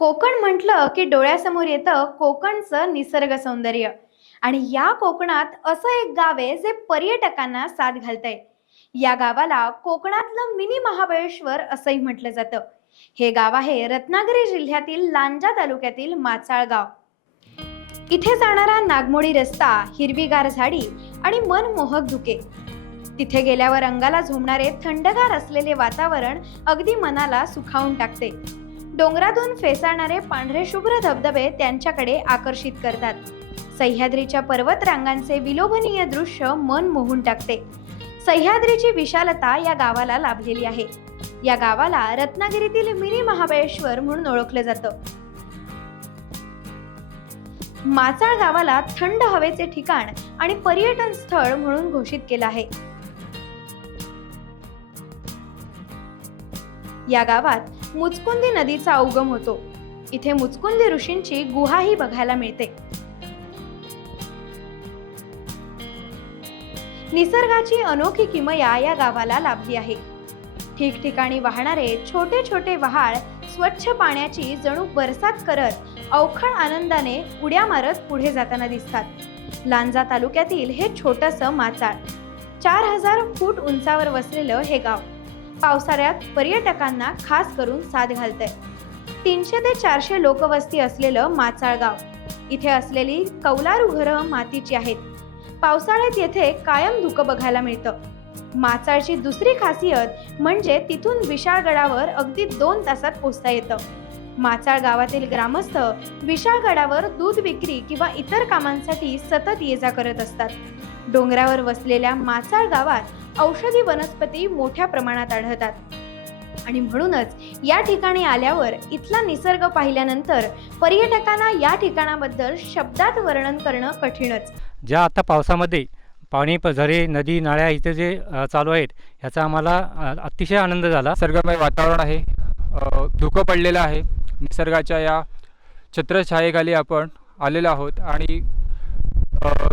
कोकण म्हटलं की डोळ्यासमोर येतं कोकणचं निसर्ग सौंदर्य. आणि या कोकणात असं एक गाव आहे जे पर्यटकांना साथ घालतंय. या गावाला कोकणातलं मिनी महाबळेश्वर असंही म्हटलं जातं. हे गाव आहे रत्नागिरी जिल्ह्यातील लांजा तालुक्यातील माचाळ गाव. इथे जाणारा नागमोडी रस्ता, हिरवीगार झाडी आणि मनमोहक धुके. तिथे गेल्यावर अंगाला झोंबणारे थंडगार असलेले वातावरण अगदी मनाला सुखावून टाकते. डोंगरातून फेसाळणारे पांढरे शुभ्र धबधबे त्यांच्याकडे आकर्षित करतात. सह्याद्रीच्या पर्वत रांगांचे विलोभनीय दृश्य मन मोहून टाकते. सह्याद्रीची विशालता या गावाला लाभलेली आहे. या गावाला रत्नागिरीतील मिनी महाबळेश्वर म्हणून ओळखलं जातं. माचाळ गावाला थंड हवेचे ठिकाण आणि पर्यटन स्थळ म्हणून घोषित केलं आहे. या गावात मुचकुंदी नदीचा उगम होतो. इथे मुचकुंदी ऋषींची गुहाही बघायला मिळते. निसर्गाची अनोखी किमया या गावाला लाभली आहे. ठिकठिकाणी वाहणारे छोटे छोटे वहाळ स्वच्छ पाण्याची जणू बरसात करत अवखळ आनंदाने उड्या मारत पुढे जाताना दिसतात. लांजा तालुक्यातील हे छोटंसं माचाळ 4000 फूट उंचावर वसलेलं हे गाव पावसाळ्यात पर्यटकांना खास करून साथ घालतंय. 300 ते 400 लोकवस्ती असलेलं माचाळ गाव. इथे असलेली कौलारू घरं मातीची आहेत. पावसाळ्यात येथे कायम धुकं बघायला मिळतं. माचाळची दुसरी खासियत म्हणजे तिथून विशाळगडावर अगदी 2 तासात पोहोचता येतं. माचाळ गावातील ग्रामस्थ विशाळगडावर दूध विक्री किंवा इतर कामांसाठी सतत ये जा करत असतात. डोंगरावर वसलेल्या माचाळ गावात औषधी वनस्पती मोठ्या प्रमाणात आढळतात आणि म्हणूनच या ठिकाणी आल्यावर इथला निसर्ग पाहिल्यानंतर पर्यटकांना या ठिकाणाबद्दल शब्दात वर्णन करणं कठीणच. ज्या आता पावसामध्ये पाणी झरे नदी नाळ्या इथे जे चालू आहेत ह्याचा आम्हाला अतिशय आनंद झाला. निसर्गमय वातावरण आहे, धुकं पडलेलं आहे. निसर्गाच्या या छत्रछायेखाली आपण आलेलो आहोत आणि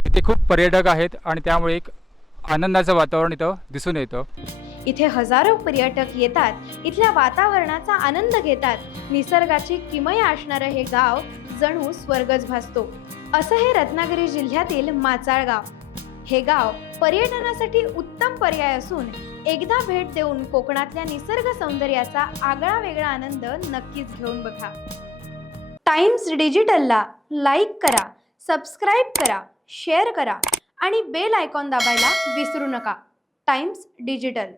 इथे खूप पर्यटक आहेत आणि त्यामुळे एक आनंदाचं वातावरण इथं दिसून येतं. इथे हजारो पर्यटक येतात, इथल्या वातावरणाचा आनंद घेतात. निसर्गाची किमया असणारं हे गाव जणू स्वर्गच भासतो. असं हे रत्नागिरी जिल्ह्यातील माचाळ गाव. हे गाव पर्यटनासाठी उत्तम पर्याय असून एकदा भेट देऊन कोकणातल्या निसर्ग सौंदर्याचा आगळा वेगळा आनंद नक्कीच घेऊन बघा. टाइम्स डिजिटलला लाईक करा, सबस्क्राईब करा, शेअर करा आणि बेल आयकॉन दाबायला विसरू नका. Times digital.